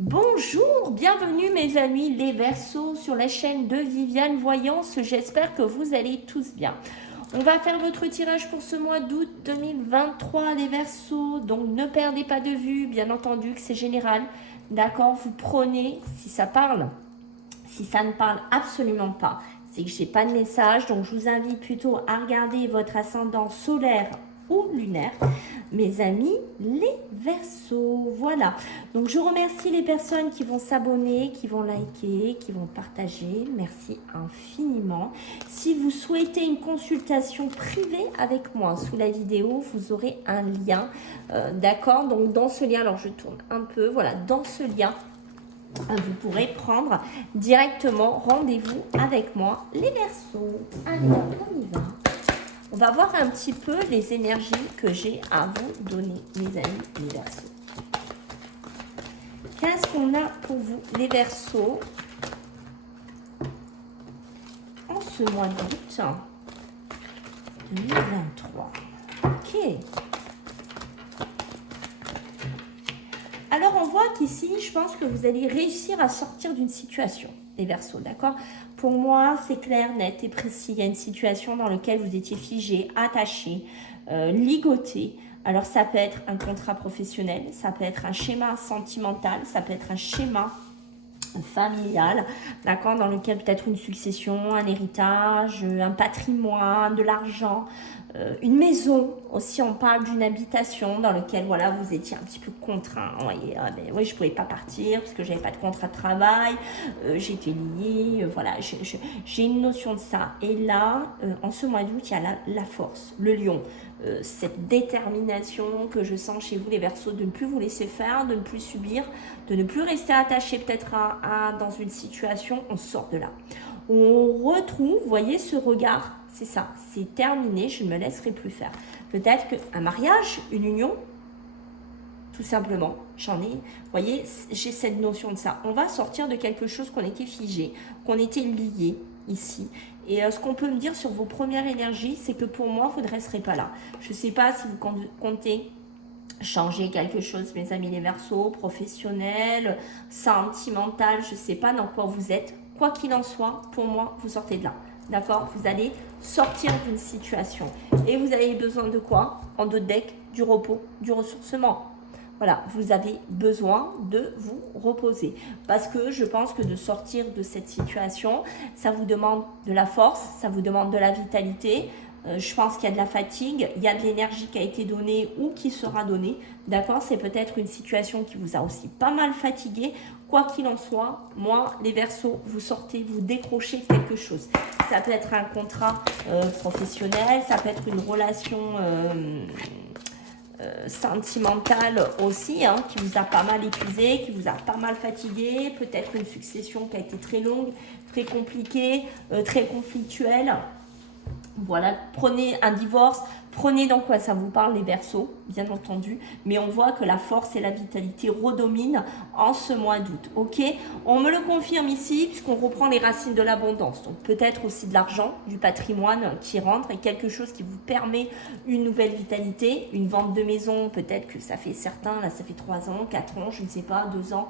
Bonjour, bienvenue mes amis les Verseaux sur la chaîne de Viviane Voyance, j'espère que vous allez tous bien. On va faire votre tirage pour ce mois d'août 2023 les Verseaux, donc ne perdez pas de vue, bien entendu que c'est général, d'accord, vous prenez si ça parle, si ça ne parle absolument pas, c'est que j'ai pas de message, donc je vous invite plutôt à regarder votre ascendant solaire ou lunaire, mes amis les Verseaux. Voilà, donc je remercie les personnes qui vont s'abonner, qui vont liker, qui vont partager, merci infiniment. Si vous souhaitez une consultation privée avec moi sous la vidéo, vous aurez un lien, d'accord, donc dans ce lien, alors je tourne un peu, voilà, dans ce lien vous pourrez prendre directement rendez-vous avec moi les Verseaux. Allez, on y va. On va voir un petit peu les énergies que j'ai à vous donner, mes amis les Verseaux. Qu'est-ce qu'on a pour vous, les Verseaux, en ce mois d'août 2023? Ok. Alors, on voit qu'ici, je pense que vous allez réussir à sortir d'une situation, les Verseaux, d'accord? Pour moi, c'est clair, net et précis. Il y a une situation dans laquelle vous étiez figé, attaché, ligoté. Alors, ça peut être un contrat professionnel, ça peut être un schéma sentimental, ça peut être un schéma familial, d'accord, dans lequel peut-être une succession, un héritage, un patrimoine, de l'argent, une maison aussi, on parle d'une habitation dans laquelle voilà, vous étiez un petit peu contraint, vous voyez, ah ben, oui, je ne pouvais pas partir parce que j'avais pas de contrat de travail, j'étais liée, voilà, j'ai une notion de ça. Et là, en ce mois d'août, il y a la force, le lion, cette détermination que je sens chez vous les Verseaux, de ne plus vous laisser faire, de ne plus subir, de ne plus rester attaché peut-être dans une situation, on sort de là. On retrouve, vous voyez, ce regard, c'est ça, c'est terminé, je ne me laisserai plus faire. Peut-être qu'un mariage, une union, tout simplement, j'en ai, vous voyez, j'ai cette notion de ça. On va sortir de quelque chose qu'on était figé, qu'on était lié ici. Et ce qu'on peut me dire sur vos premières énergies, c'est que pour moi, vous ne resterez pas là. Je ne sais pas si vous comptez changer quelque chose, mes amis les Verseaux, professionnel, sentimental, je ne sais pas dans quoi vous êtes. Quoi qu'il en soit, pour moi, vous sortez de là. D'accord? Vous allez sortir d'une situation. Et vous avez besoin de quoi? En deux decks, du repos, du ressourcement. Voilà, vous avez besoin de vous reposer. Parce que je pense que de sortir de cette situation, ça vous demande de la force, ça vous demande de la vitalité. Je pense qu'il y a de la fatigue, il y a de l'énergie qui a été donnée ou qui sera donnée. D'accord? C'est peut-être une situation qui vous a aussi pas mal fatigué. Quoi qu'il en soit, moi, les Verseaux, vous sortez, vous décrochez quelque chose. Ça peut être un contrat professionnel, ça peut être une relation sentimentale aussi, hein, qui vous a pas mal épuisé, qui vous a pas mal fatigué, peut-être une succession qui a été très longue, très compliquée, très conflictuelle. Voilà, prenez un divorce, prenez dans quoi ça vous parle les Verseaux, bien entendu, mais on voit que la force et la vitalité redominent en ce mois d'août, ok? On me le confirme ici, puisqu'on reprend les racines de l'abondance, donc peut-être aussi de l'argent, du patrimoine qui rentre, et quelque chose qui vous permet une nouvelle vitalité, une vente de maison, peut-être que ça fait certains, là ça fait 3 ans, 4 ans, je ne sais pas, 2 ans,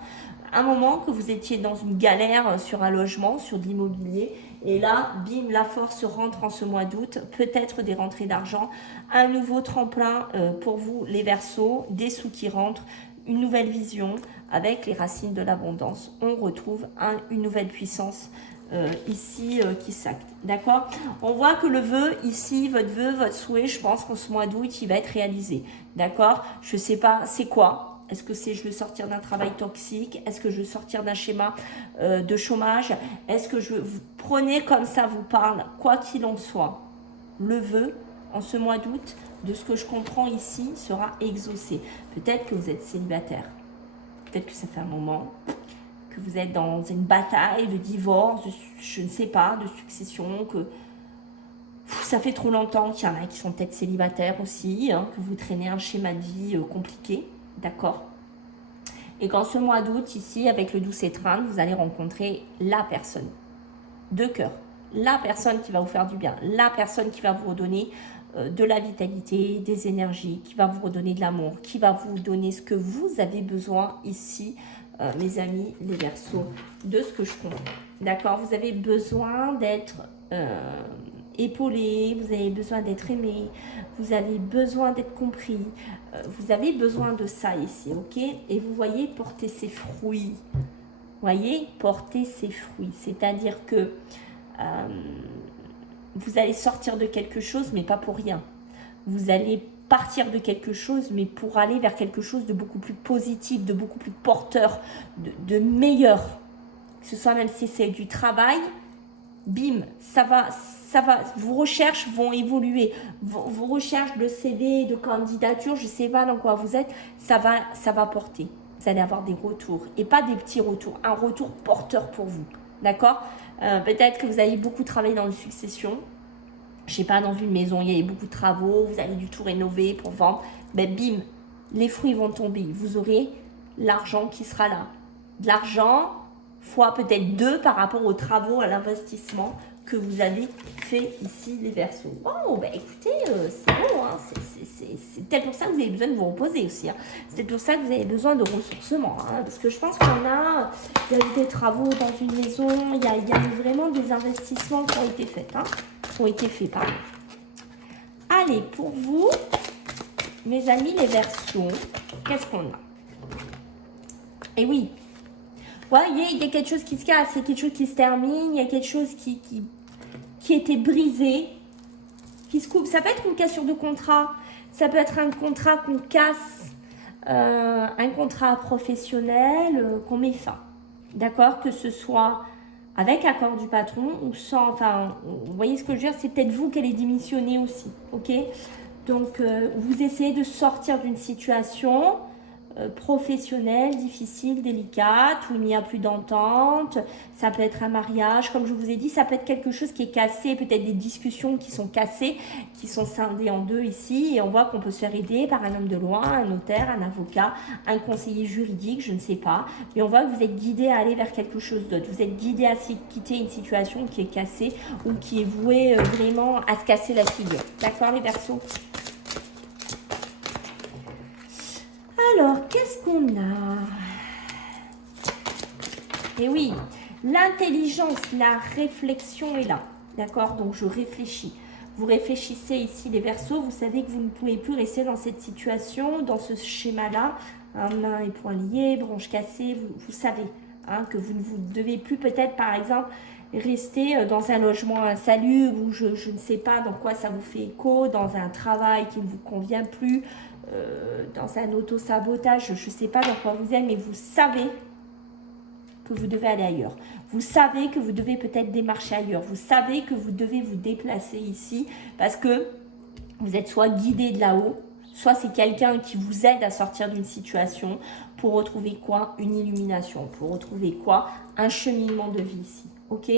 un moment que vous étiez dans une galère sur un logement, sur de l'immobilier, et là, bim, la force rentre en ce mois d'août, peut-être des rentrées d'argent, un nouveau tremplin pour vous les Verseaux, des sous qui rentrent, une nouvelle vision avec les racines de l'abondance. On retrouve une nouvelle puissance ici qui s'acte, d'accord? On voit que le vœu ici, votre vœu, votre souhait, je pense qu'en ce mois d'août, il va être réalisé, d'accord? Je ne sais pas, c'est quoi? Est-ce que c'est je veux sortir d'un travail toxique? Est-ce que je veux sortir d'un schéma de chômage? Est-ce que vous prenez comme ça vous parle, quoi qu'il en soit, le vœu en ce mois d'août, de ce que je comprends ici, sera exaucé. Peut-être que vous êtes célibataire. Peut-être que ça fait un moment que vous êtes dans une bataille de divorce, je ne sais pas, de succession, que ça fait trop longtemps qu'il y en a qui sont peut-être célibataires aussi, hein, que vous traînez un schéma de vie compliqué. D'accord? Et qu'en ce mois d'août, ici, avec le 12 étreinte, vous allez rencontrer la personne de cœur. La personne qui va vous faire du bien. La personne qui va vous redonner de la vitalité, des énergies, qui va vous redonner de l'amour, qui va vous donner ce que vous avez besoin ici mes amis, les Verseaux, de ce que je comprends. D'accord? Vous avez besoin d'être épaulé, vous avez besoin d'être aimé, vous avez besoin d'être compris, vous avez besoin de ça ici, ok? Et vous voyez porter ses fruits. Voyez, porter ses fruits. C'est-à-dire que vous allez sortir de quelque chose, mais pas pour rien. Vous allez partir de quelque chose, mais pour aller vers quelque chose de beaucoup plus positif, de beaucoup plus porteur, de meilleur. Que ce soit même si c'est du travail, bim, ça va, vos recherches vont évoluer. Vos recherches de CV, de candidature, je ne sais pas dans quoi vous êtes, ça va porter. Vous allez avoir des retours et pas des petits retours, un retour porteur pour vous. D'accord? Peut-être que vous avez beaucoup travaillé dans une succession. Je sais pas, dans une maison, il y a eu beaucoup de travaux, vous avez dû tout rénover pour vendre. Ben bim, les fruits vont tomber. Vous aurez l'argent qui sera là. De l'argent fois peut-être 2 par rapport aux travaux, à l'investissement que vous avez fait ici, les Verseaux. Oh, ben écoutez, c'est bon, hein, c'est peut-être pour ça que vous avez besoin de vous reposer aussi. Hein. C'est peut-être pour ça que vous avez besoin de ressourcement. Hein, parce que je pense qu'il y a eu des travaux dans une maison, il y a eu vraiment des investissements qui ont été faits. Hein, qui ont été faits, pardon. Allez, pour vous, mes amis, les Verseaux, qu'est-ce qu'on a? Et oui, voyez, il y a quelque chose qui se casse, il y a quelque chose qui se termine, il y a quelque chose qui était brisé, qui se coupe. Ça peut être une cassure de contrat, ça peut être un contrat qu'on casse, un contrat professionnel qu'on met fin. D'accord? Que ce soit avec accord du patron ou sans, enfin, vous voyez ce que je veux dire? C'est peut-être vous qui allez démissionner aussi, ok? Donc, vous essayez de sortir d'une situation professionnelle, difficile, délicate, où il n'y a plus d'entente. Ça peut être un mariage, comme je vous ai dit, ça peut être quelque chose qui est cassé, peut-être des discussions qui sont cassées, qui sont scindées en deux ici, et on voit qu'on peut se faire aider par un homme de loi, un notaire, un avocat, un conseiller juridique, je ne sais pas, mais on voit que vous êtes guidé à aller vers quelque chose d'autre, vous êtes guidé à quitter une situation qui est cassée ou qui est vouée vraiment à se casser la figure. D'accord, les Verseaux? Alors, qu'est-ce qu'on a? Et oui, l'intelligence, la réflexion est là. D'accord? Donc, je réfléchis. Vous réfléchissez ici, les Verseaux. Vous savez que vous ne pouvez plus rester dans cette situation, dans ce schéma-là. Main et poings liés, bronches cassées. Vous savez hein, que vous ne vous devez plus peut-être, par exemple, rester dans un logement insalubre ou je ne sais pas dans quoi ça vous fait écho, dans un travail qui ne vous convient plus, dans un auto-sabotage, je ne sais pas dans quoi vous êtes, mais vous savez que vous devez aller ailleurs. Vous savez que vous devez peut-être démarcher ailleurs. Vous savez que vous devez vous déplacer ici parce que vous êtes soit guidé de là-haut, soit c'est quelqu'un qui vous aide à sortir d'une situation pour retrouver quoi? Une illumination, pour retrouver quoi? Un cheminement de vie ici. Ok?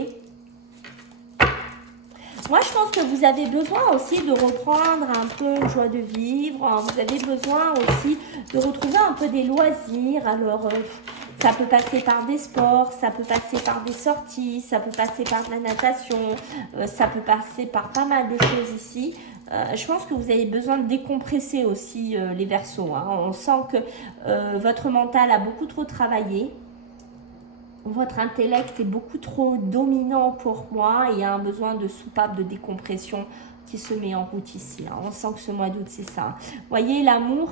Moi, je pense que vous avez besoin aussi de reprendre un peu joie de vivre. Vous avez besoin aussi de retrouver un peu des loisirs. Alors, ça peut passer par des sports, ça peut passer par des sorties, ça peut passer par de la natation, ça peut passer par pas mal de choses ici. Je pense que vous avez besoin de décompresser aussi les Verseaux. Hein. On sent que votre mental a beaucoup trop travaillé. Votre intellect est beaucoup trop dominant pour moi et il y a un besoin de soupape de décompression qui se met en route ici. Hein. On sent que ce mois d'août, c'est ça. Voyez, l'amour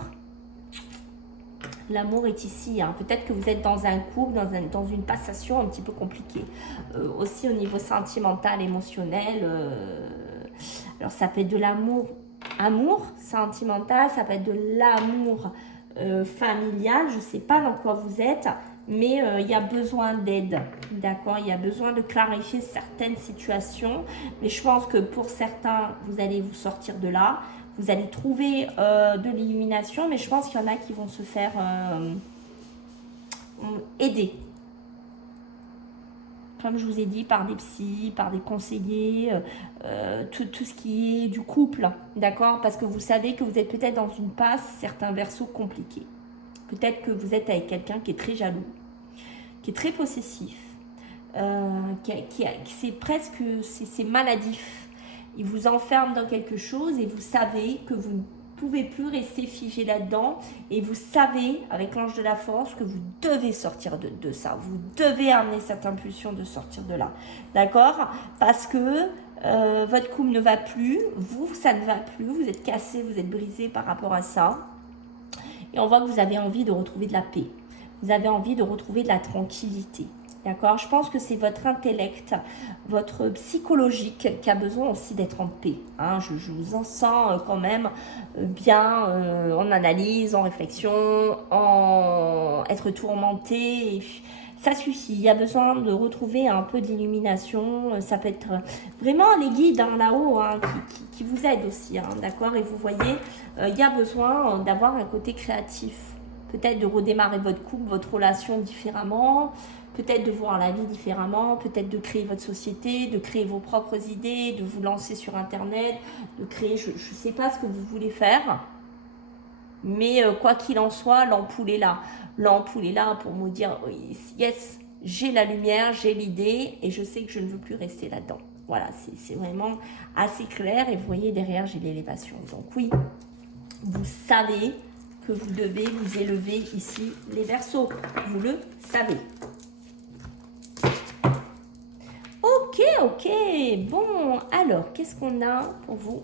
est ici. Hein. Peut-être que vous êtes dans un couple, dans une passation un petit peu compliquée. Aussi au niveau sentimental, émotionnel. Alors, ça peut être de l'amour sentimental, ça peut être de l'amour familial. Je ne sais pas dans quoi vous êtes. Mais il y a besoin d'aide, d'accord? Il y a besoin de clarifier certaines situations. Mais je pense que pour certains, vous allez vous sortir de là. Vous allez trouver de l'illumination. Mais je pense qu'il y en a qui vont se faire aider. Comme je vous ai dit, par des psys, par des conseillers, tout ce qui est du couple, d'accord? Parce que vous savez que vous êtes peut-être dans une passe, certains Verseaux compliqués. Peut-être que vous êtes avec quelqu'un qui est très jaloux, qui est très possessif, c'est maladif. Il vous enferme dans quelque chose et vous savez que vous pouvez plus rester figé là-dedans et vous savez, avec l'ange de la force, que vous devez sortir de ça. Vous devez amener cette impulsion de sortir de là. D'accord? Parce que votre couple ne va plus, vous, ça ne va plus, vous êtes cassé, vous êtes brisé par rapport à ça. Et on voit que vous avez envie de retrouver de la paix. Vous avez envie de retrouver de la tranquillité. D'accord? Je pense que c'est votre intellect, votre psychologique qui a besoin aussi d'être en paix. Hein? Je vous en sens quand même bien en analyse, en réflexion, en être tourmenté. Et ça suffit. Il y a besoin de retrouver un peu d'illumination. Ça peut être vraiment les guides hein, là-haut hein, qui vous aident aussi. Hein, d'accord? Et vous voyez, il y a besoin d'avoir un côté créatif. Peut-être de redémarrer votre couple, votre relation différemment. Peut-être de voir la vie différemment, peut-être de créer votre société, de créer vos propres idées, de vous lancer sur Internet, de créer, je ne sais pas ce que vous voulez faire. Mais quoi qu'il en soit, l'ampoule est là. L'ampoule est là pour me dire, yes, j'ai la lumière, j'ai l'idée et je sais que je ne veux plus rester là-dedans. Voilà, c'est vraiment assez clair et vous voyez derrière, j'ai l'élévation. Donc oui, vous savez que vous devez vous élever ici, les Verseaux. Vous le savez. Ok, bon, alors, qu'est-ce qu'on a pour vous?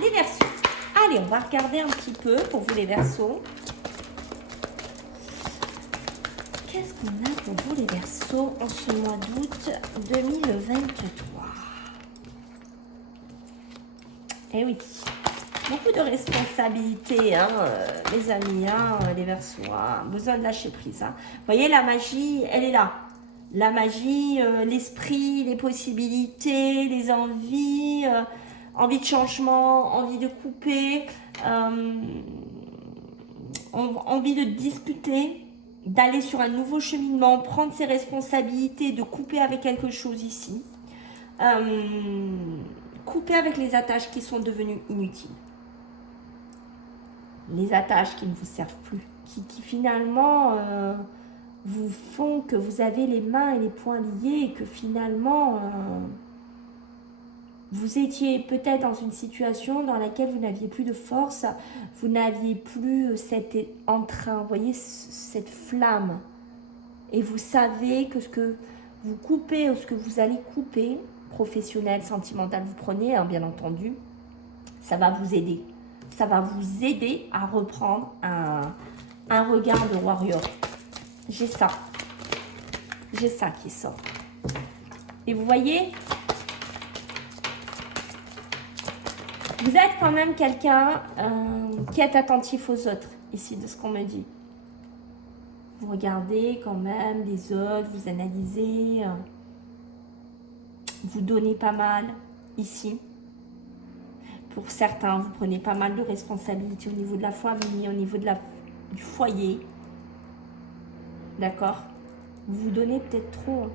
Les Verseaux. Allez, on va regarder un petit peu pour vous les Verseaux. Qu'est-ce qu'on a pour vous les Verseaux en ce mois d'août 2023? Eh oui, beaucoup de responsabilités, hein, les amis, hein, les Verseaux, hein, besoin de lâcher prise. Hein. Vous voyez, la magie, elle est là. La magie, l'esprit, les possibilités, les envies, envie de changement, envie de couper, envie de discuter, d'aller sur un nouveau cheminement, prendre ses responsabilités, de couper avec quelque chose ici. Couper avec les attaches qui sont devenues inutiles. Les attaches qui ne vous servent plus, qui finalement... vous font que vous avez les mains et les poings liés et que finalement, vous étiez peut-être dans une situation dans laquelle vous n'aviez plus de force, vous n'aviez plus cet entrain, vous voyez, cette flamme. Et vous savez que ce que vous coupez ou ce que vous allez couper, professionnel, sentimental, vous prenez, hein, bien entendu, ça va vous aider. Ça va vous aider à reprendre un regard de warrior. J'ai ça qui sort. Et vous voyez, vous êtes quand même quelqu'un qui est attentif aux autres, ici, de ce qu'on me dit. Vous regardez quand même les autres, vous analysez, vous donnez pas mal, ici. Pour certains, vous prenez pas mal de responsabilités au niveau de la famille, au niveau de du foyer. D'accord? Vous vous donnez peut-être trop. Hein.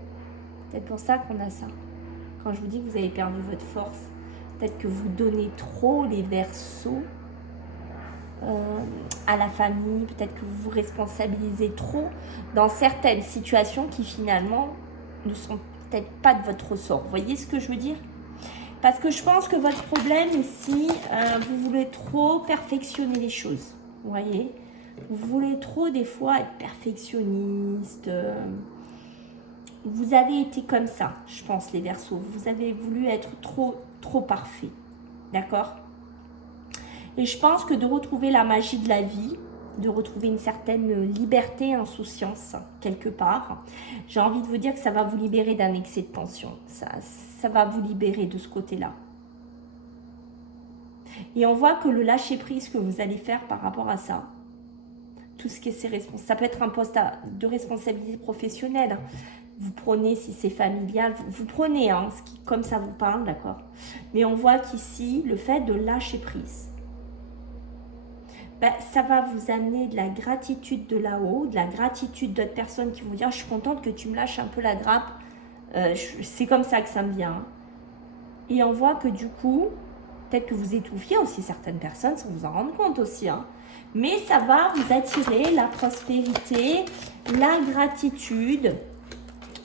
Peut-être pour ça qu'on a ça. Quand je vous dis que vous avez perdu votre force, peut-être que vous donnez trop les Verseaux à la famille. Peut-être que vous vous responsabilisez trop dans certaines situations qui finalement ne sont peut-être pas de votre ressort. Vous voyez ce que je veux dire? Parce que je pense que votre problème ici, vous voulez trop perfectionner les choses. Vous voyez? Vous voulez trop des fois être perfectionniste. Vous avez été comme ça, je pense, les Verseaux. Vous avez voulu être trop parfait. D'accord? Et je pense que de retrouver la magie de la vie, de retrouver une certaine liberté, insouciance, quelque part, j'ai envie de vous dire que ça va vous libérer d'un excès de tension. Ça va vous libérer de ce côté-là. Et on voit que le lâcher-prise que vous allez faire par rapport à ça, tout ce qui est ses responsabilités, ça peut être un poste de responsabilité professionnelle. Vous prenez, si c'est familial, vous prenez, hein, comme ça vous parle, d'accord? Mais on voit qu'ici, le fait de lâcher prise, ben, ça va vous amener de la gratitude de là-haut, de la gratitude d'autres personnes qui vont dire « Je suis contente que tu me lâches un peu la grappe. C'est comme ça que ça me vient. » Et on voit que du coup, peut-être que vous étouffiez aussi certaines personnes sans vous en rendre compte aussi, hein. Mais ça va vous attirer la prospérité, la gratitude,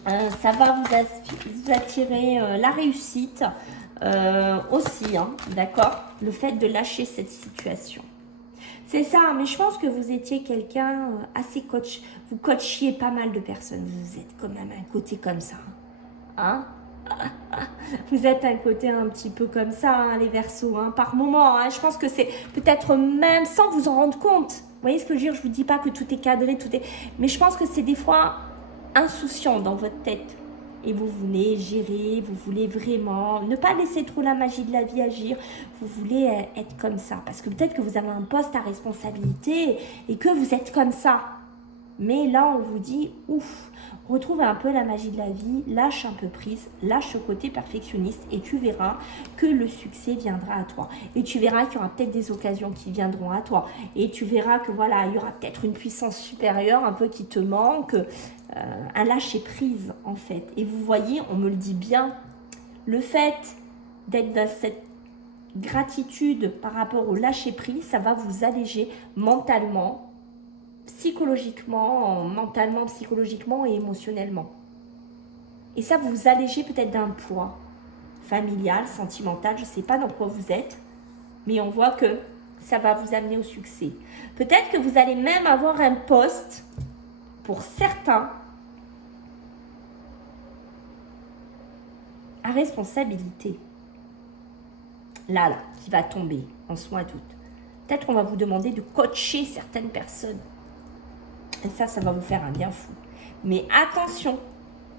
ça va vous attirer la réussite aussi, hein, d'accord? le fait de lâcher cette situation. C'est ça, mais je pense que vous étiez quelqu'un assez coach. Vous coachiez pas mal de personnes. Vous êtes quand même un côté comme ça. Hein? Vous êtes un côté un petit peu comme ça, hein, les Verseaux, hein, par moment. Hein. Je pense que c'est peut-être même sans vous en rendre compte. Vous voyez ce que je veux dire? Je vous dis pas que tout est cadré, tout est... Mais je pense que c'est des fois insouciant dans votre tête. Et vous voulez gérer, vous voulez vraiment ne pas laisser trop la magie de la vie agir. Vous voulez être comme ça. Parce que peut-être que vous avez un poste à responsabilité et que vous êtes comme ça. Mais là, on vous dit, ouf, retrouve un peu la magie de la vie, lâche un peu prise, lâche ce côté perfectionniste et tu verras que le succès viendra à toi. Et tu verras qu'il y aura peut-être des occasions qui viendront à toi. Et tu verras que voilà, il y aura peut-être une puissance supérieure un peu qui te manque, un lâcher prise en fait. Et vous voyez, on me le dit bien, le fait d'être dans cette gratitude par rapport au lâcher prise, ça va vous alléger mentalement, psychologiquement, mentalement, psychologiquement et émotionnellement. Et ça, vous vous allégez peut-être d'un poids familial, sentimental, je ne sais pas dans quoi vous êtes, mais on voit que ça va vous amener au succès. Peut-être que vous allez même avoir un poste, pour certains, à responsabilité. Là, qui va tomber en ce mois d'août. Peut-être qu'on va vous demander de coacher certaines personnes. Et ça va vous faire un bien fou. Mais attention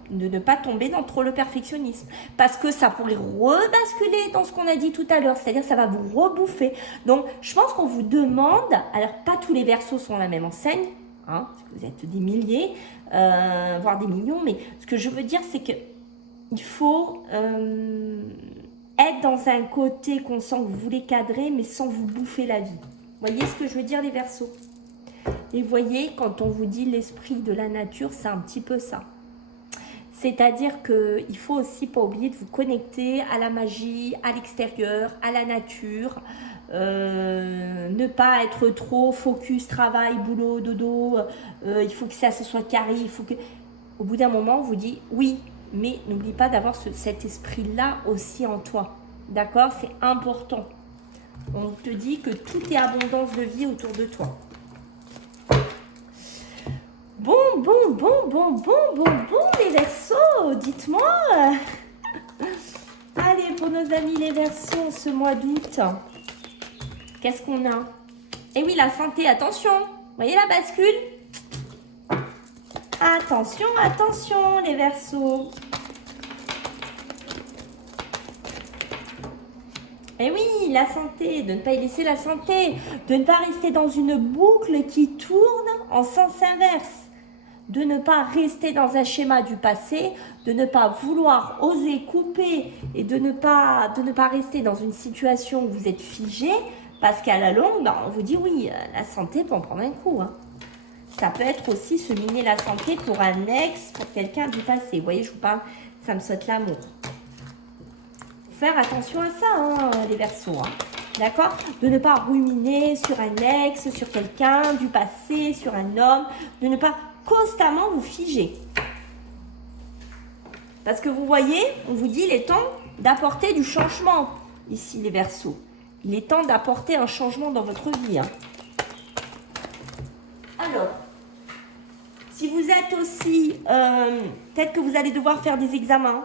de ne pas tomber dans trop le perfectionnisme. Parce que ça pourrait rebasculer dans ce qu'on a dit tout à l'heure. C'est-à-dire que ça va vous rebouffer. Donc, je pense qu'on vous demande... Alors, pas tous les Verseaux sont à la même enseigne. Hein, parce que vous êtes des milliers, voire des millions. Mais ce que je veux dire, c'est que il faut être dans un côté qu'on sent que vous voulez cadrer, mais sans vous bouffer la vie. Vous voyez ce que je veux dire, les Verseaux? Et vous voyez, quand on vous dit l'esprit de la nature, c'est un petit peu ça. C'est-à-dire qu'il faut aussi pas oublier de vous connecter à la magie, à l'extérieur, à la nature. Ne pas être trop focus, travail, boulot, dodo. Il faut que ça se soit carré. Il faut que... Au bout d'un moment, on vous dit oui, mais n'oublie pas d'avoir cet esprit-là aussi en toi. D'accord? C'est important. On te dit que tout est abondance de vie autour de toi. Bon, les Verseaux, dites-moi. Allez, pour nos amis les Verseaux, ce mois d'août, qu'est-ce qu'on a? Eh oui, la santé, attention. Vous voyez la bascule? Attention, attention, les Verseaux. Eh oui, la santé, de ne pas y laisser la santé, de ne pas rester dans une boucle qui tourne en sens inverse. De ne pas rester dans un schéma du passé, de ne pas vouloir oser couper et de ne pas rester dans une situation où vous êtes figé, parce qu'à la longue, on vous dit oui, la santé peut en prendre un coup. Hein. Ça peut être aussi se miner la santé pour un ex, pour quelqu'un du passé. Vous voyez, je vous parle, ça me saute l'amour. Faire attention à ça, hein, les Verseaux. Hein. D'accord? De ne pas ruminer sur un ex, sur quelqu'un du passé, sur un homme, de ne pas constamment vous figer. Parce que vous voyez, on vous dit, il est temps d'apporter du changement, ici les Verseaux. Il est temps d'apporter un changement dans votre vie. Hein. Alors, si vous êtes aussi, peut-être que vous allez devoir faire des examens.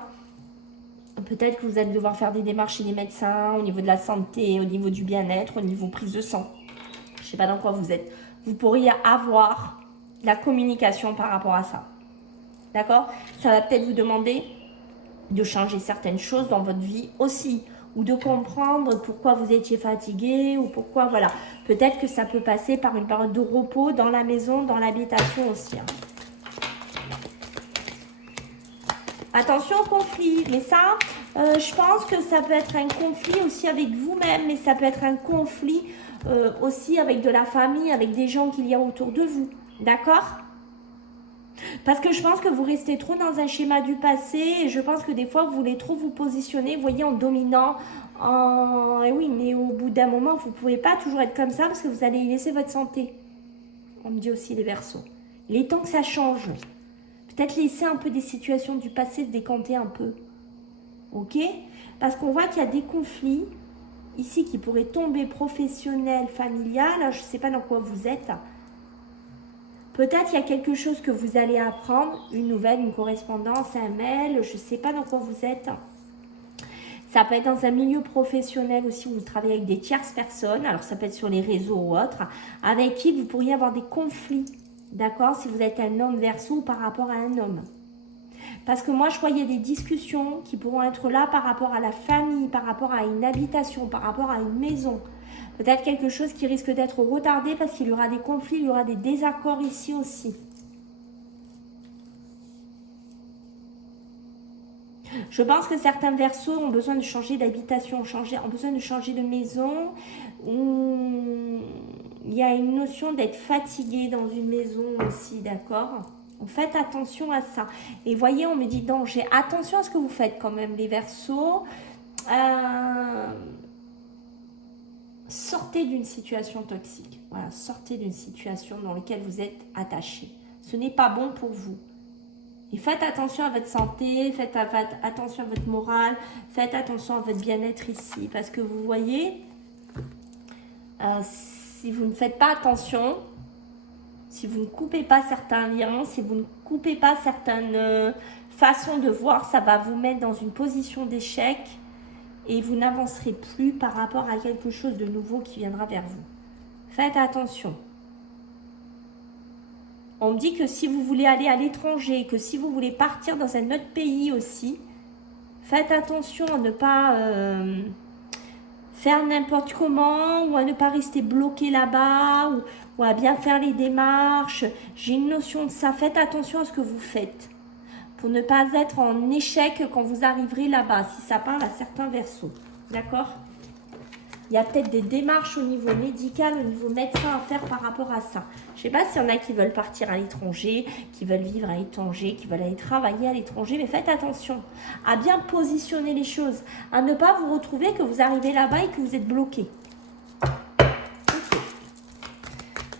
Peut-être que vous allez devoir faire des démarches chez les médecins, au niveau de la santé, au niveau du bien-être, au niveau prise de sang. Je ne sais pas dans quoi vous êtes. Vous pourriez avoir la communication par rapport à ça. D'accord? Ça va peut-être vous demander de changer certaines choses dans votre vie aussi. Ou de comprendre pourquoi vous étiez fatigué ou pourquoi, voilà. Peut-être que ça peut passer par une période de repos dans la maison, dans l'habitation aussi. Hein. Attention au conflit. Mais ça, je pense que ça peut être un conflit aussi avec vous-même. Mais ça peut être un conflit aussi avec de la famille, avec des gens qu'il y a autour de vous. D'accord? Parce que je pense que vous restez trop dans un schéma du passé et je pense que des fois vous voulez trop vous positionner, vous voyez, en dominant, Et oui, mais au bout d'un moment, vous ne pouvez pas toujours être comme ça parce que vous allez y laisser votre santé. On me dit aussi les Verseaux. Il est temps que ça change. Peut-être laisser un peu des situations du passé se décanter un peu. Ok? Parce qu'on voit qu'il y a des conflits ici qui pourrait tomber professionnel, familial. Je ne sais pas dans quoi vous êtes. Peut-être il y a quelque chose que vous allez apprendre, une nouvelle, une correspondance, un mail, je ne sais pas dans quoi vous êtes. Ça peut être dans un milieu professionnel aussi où vous travaillez avec des tierces personnes, alors ça peut être sur les réseaux ou autres, avec qui vous pourriez avoir des conflits, d'accord, si vous êtes un homme verso ou par rapport à un homme. Parce que moi, je crois qu'il y a des discussions qui pourront être là par rapport à la famille, par rapport à une habitation, par rapport à une maison. Peut-être quelque chose qui risque d'être retardé parce qu'il y aura des conflits, il y aura des désaccords ici aussi. Je pense que certains versos ont besoin de changer d'habitation, ont besoin de changer de maison. Il y a une notion d'être fatigué dans une maison aussi, d'accord ? Faites attention à ça. Et voyez, on me dit danger. Attention à ce que vous faites quand même, les versos. Sortez d'une situation toxique. Voilà, sortez d'une situation dans laquelle vous êtes attaché. Ce n'est pas bon pour vous. Et faites attention à votre santé, faites attention à votre morale, faites attention à votre bien-être ici. Parce que vous voyez, si vous ne faites pas attention, si vous ne coupez pas certains liens, si vous ne coupez pas certaines façons de voir, ça va vous mettre dans une position d'échec et vous n'avancerez plus par rapport à quelque chose de nouveau qui viendra vers vous. Faites attention. On me dit que si vous voulez aller à l'étranger, que si vous voulez partir dans un autre pays aussi, faites attention à ne pas faire n'importe comment ou à ne pas rester bloqué là-bas ou à bien faire les démarches. J'ai une notion de ça. Faites attention à ce que vous faites pour ne pas être en échec quand vous arriverez là-bas, si ça parle à certains versos. D'accord ? Il y a peut-être des démarches au niveau médical, au niveau médecin à faire par rapport à ça. Je ne sais pas s'il y en a qui veulent partir à l'étranger, qui veulent vivre à l'étranger, qui veulent aller travailler à l'étranger, mais faites attention à bien positionner les choses, à ne pas vous retrouver que vous arrivez là-bas et que vous êtes bloqué. Okay.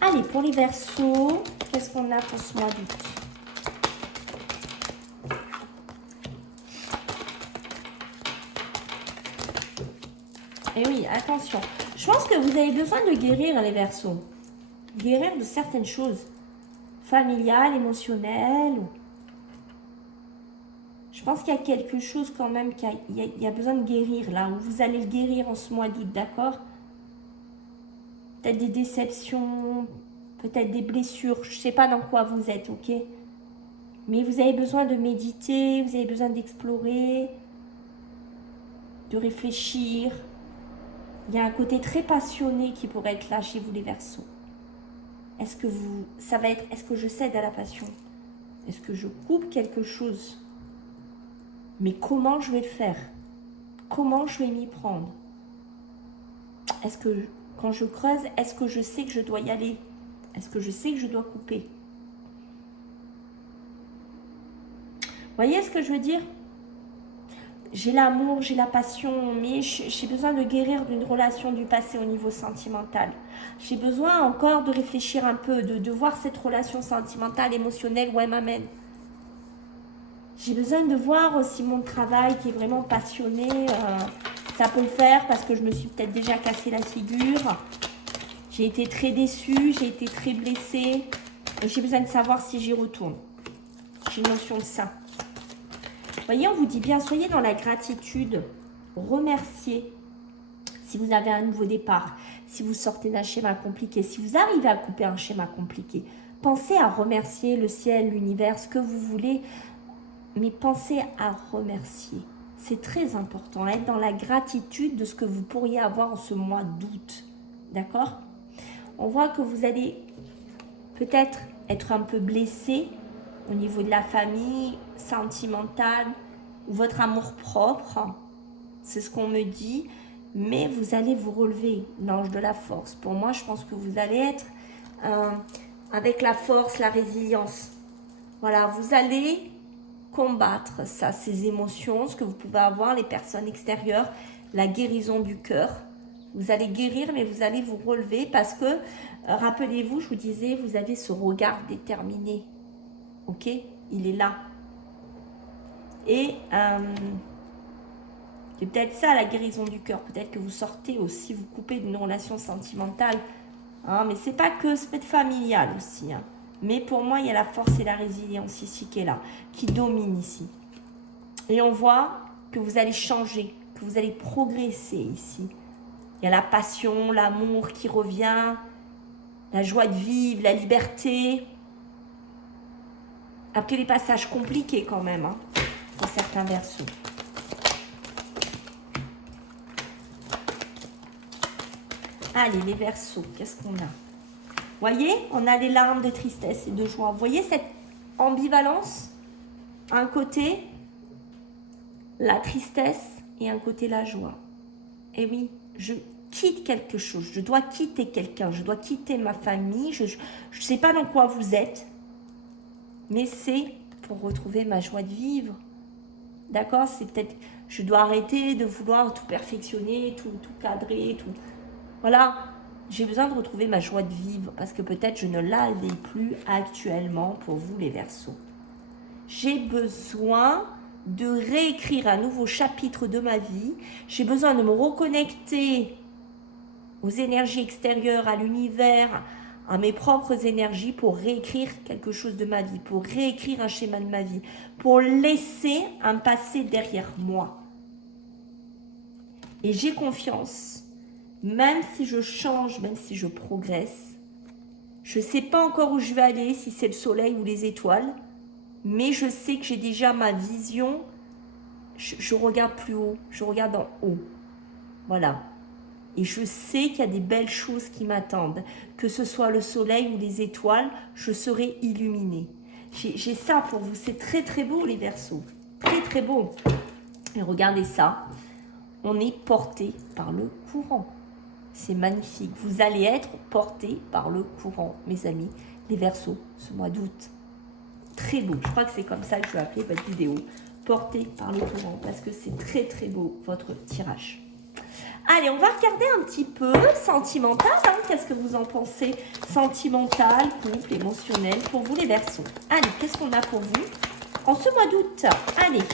Allez, pour les verseaux, qu'est-ce qu'on a pour ce mois d'août ? Et oui, attention. Je pense que vous avez besoin de guérir les verseaux. Guérir de certaines choses. Familiales, émotionnelles. Je pense qu'il y a quelque chose quand même, il y a besoin de guérir là. Où vous allez le guérir en ce mois d'août, d'accord ? Peut-être des déceptions, peut-être des blessures. Je ne sais pas dans quoi vous êtes, ok ? Mais vous avez besoin de méditer, vous avez besoin d'explorer, de réfléchir. Il y a un côté très passionné qui pourrait être là chez vous, les Verseaux. Est-ce que est-ce que je cède à la passion? Est-ce que je coupe quelque chose? Mais comment je vais le faire? Comment je vais m'y prendre? Est-ce que quand je creuse, est-ce que je sais que je dois y aller? Est-ce que je sais que je dois couper? Voyez ce que je veux dire? J'ai l'amour, j'ai la passion, mais j'ai besoin de guérir d'une relation du passé au niveau sentimental. J'ai besoin encore de réfléchir un peu, de voir cette relation sentimentale, émotionnelle, où elle m'amène. J'ai besoin de voir aussi mon travail qui est vraiment passionné. Ça peut le faire parce que je me suis peut-être déjà cassé la figure. J'ai été très déçue, j'ai été très blessée. J'ai besoin de savoir si j'y retourne. J'ai une notion de ça. Vous voyez, on vous dit bien, soyez dans la gratitude, remerciez si vous avez un nouveau départ, si vous sortez d'un schéma compliqué, si vous arrivez à couper un schéma compliqué. Pensez à remercier le ciel, l'univers, ce que vous voulez, mais pensez à remercier. C'est très important, être dans la gratitude de ce que vous pourriez avoir en ce mois d'août. D'accord? On voit que vous allez peut-être être un peu blessé au niveau de la famille, sentimentale, ou votre amour propre, c'est ce qu'on me dit, mais vous allez vous relever, l'ange de la force. Pour moi, je pense que vous allez être avec la force, la résilience. Voilà, vous allez combattre ça, ces émotions, ce que vous pouvez avoir, les personnes extérieures, la guérison du cœur. Vous allez guérir, mais vous allez vous relever parce que, rappelez-vous, je vous disais, vous avez ce regard déterminé. Ok, il est là. Et C'est peut-être ça la guérison du cœur. Peut-être que vous sortez aussi, vous coupez d'une relation sentimentale. Hein, mais c'est pas que, ça peut être familial aussi. Hein. Mais pour moi, il y a la force et la résilience ici qui est là, qui domine ici. Et on voit que vous allez changer, que vous allez progresser ici. Il y a la passion, l'amour qui revient, la joie de vivre, la liberté. Après les passages compliqués quand même, hein, pour certains versos. Allez, les versos, qu'est-ce qu'on a? Voyez, on a les larmes de tristesse et de joie. Vous voyez cette ambivalence? Un côté, la tristesse et un côté, la joie. Et oui, je quitte quelque chose. Je dois quitter quelqu'un. Je dois quitter ma famille. Je ne sais pas dans quoi vous êtes. Mais c'est pour retrouver ma joie de vivre. D'accord? C'est peut-être, je dois arrêter de vouloir tout perfectionner, tout cadrer, tout. Voilà. J'ai besoin de retrouver ma joie de vivre parce que peut-être je ne l'avais plus actuellement pour vous les Verseaux. J'ai besoin de réécrire un nouveau chapitre de ma vie. J'ai besoin de me reconnecter aux énergies extérieures, à l'univers, à mes propres énergies pour réécrire quelque chose de ma vie, pour réécrire un schéma de ma vie, pour laisser un passé derrière moi. Et j'ai confiance. Même si je change, même si je progresse, je ne sais pas encore où je vais aller, si c'est le soleil ou les étoiles, mais je sais que j'ai déjà ma vision, je regarde plus haut, je regarde en haut. Voilà. Et je sais qu'il y a des belles choses qui m'attendent. Que ce soit le soleil ou les étoiles, je serai illuminée. J'ai ça pour vous, c'est très très beau les Verseaux, très très beau. Et regardez ça, on est porté par le courant. C'est magnifique. Vous allez être porté par le courant, mes amis, les Verseaux, ce mois d'août. Très beau. Je crois que c'est comme ça que je vais appeler votre vidéo. Porté par le courant, parce que c'est très très beau, votre tirage. Allez, on va regarder un petit peu sentimental. Hein. Qu'est-ce que vous en pensez? Sentimental, couple, émotionnel, pour vous les Verseaux. Allez, qu'est-ce qu'on a pour vous en ce mois d'août? Allez,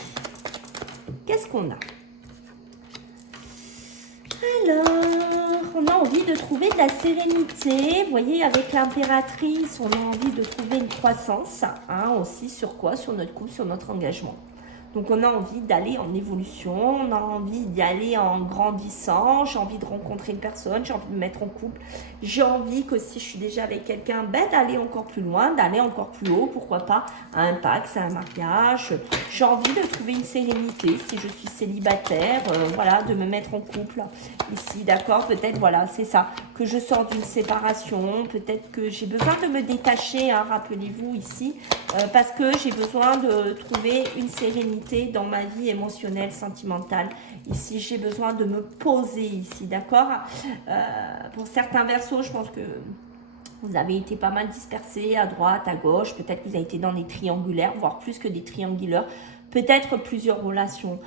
qu'est-ce qu'on a? Alors, on a envie de trouver de la sérénité. Vous voyez, avec l'impératrice, on a envie de trouver une croissance. Hein, aussi, sur quoi? Sur notre couple, sur notre engagement. Donc, on a envie d'aller en évolution, on a envie d'y aller en grandissant. J'ai envie de rencontrer une personne, j'ai envie de me mettre en couple. J'ai envie que si je suis déjà avec quelqu'un, d'aller encore plus loin, d'aller encore plus haut. Pourquoi pas un pax, un mariage. J'ai envie de trouver une sérénité si je suis célibataire. Voilà, de me mettre en couple ici, d'accord? Peut-être, voilà, c'est ça. Que je sors d'une séparation. Peut-être que j'ai besoin de me détacher, hein, rappelez-vous ici. Parce que j'ai besoin de trouver une sérénité dans ma vie émotionnelle, sentimentale. Ici, j'ai besoin de me poser ici, d'accord? Pour certains Verseaux, je pense que vous avez été pas mal dispersés à droite, à gauche. Peut-être que vous avez été dans des triangulaires, voire plus que des triangulaires. Peut-être plusieurs relations,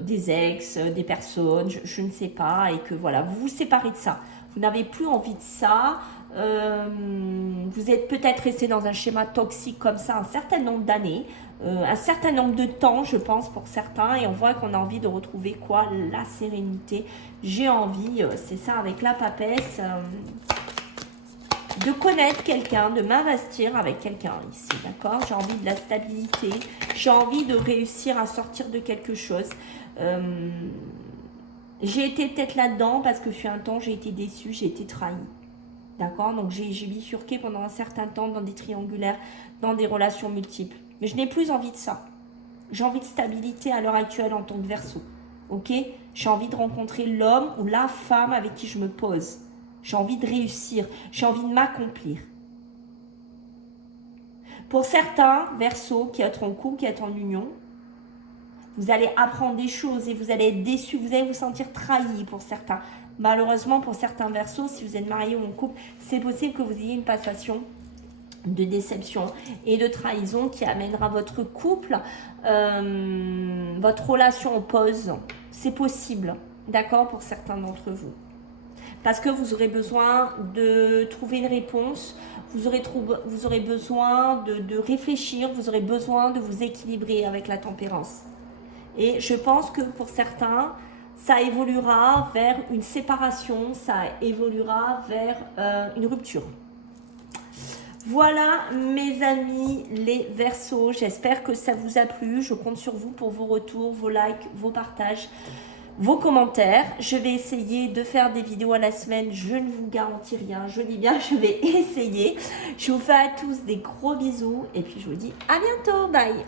des ex, des personnes, je ne sais pas. Et que voilà, vous vous séparez de ça. Vous n'avez plus envie de ça. Vous êtes peut-être resté dans un schéma toxique comme ça un certain nombre d'années, un certain nombre de temps, je pense, pour certains, et on voit qu'on a envie de retrouver quoi? La sérénité. J'ai envie, c'est ça, avec la papesse, de connaître quelqu'un, de m'investir avec quelqu'un ici, d'accord? J'ai envie de la stabilité, j'ai envie de réussir à sortir de quelque chose. J'ai été peut-être là-dedans parce que fut un temps, j'ai été déçue, j'ai été trahie. D'accord? Donc, j'ai bifurqué pendant un certain temps dans des triangulaires, dans des relations multiples. Mais je n'ai plus envie de ça. J'ai envie de stabilité à l'heure actuelle en tant que Verseau. Ok? J'ai envie de rencontrer l'homme ou la femme avec qui je me pose. J'ai envie de réussir. J'ai envie de m'accomplir. Pour certains Verseaux qui êtes en couple, qui êtes en union, vous allez apprendre des choses et vous allez être déçus. Vous allez vous sentir trahi pour certains. Malheureusement, pour certains Verseaux, si vous êtes marié ou en couple, c'est possible que vous ayez une passation de déception et de trahison qui amènera votre couple, votre relation en pause. C'est possible, d'accord, pour certains d'entre vous. Parce que vous aurez besoin de trouver une réponse, vous aurez besoin de réfléchir, vous aurez besoin de vous équilibrer avec la tempérance. Et je pense que pour certains, ça évoluera vers une séparation, ça évoluera vers une rupture. Voilà mes amis les Verseaux, j'espère que ça vous a plu, je compte sur vous pour vos retours, vos likes, vos partages, vos commentaires. Je vais essayer de faire des vidéos à la semaine, je ne vous garantis rien, je dis bien je vais essayer. Je vous fais à tous des gros bisous et puis je vous dis à bientôt, bye.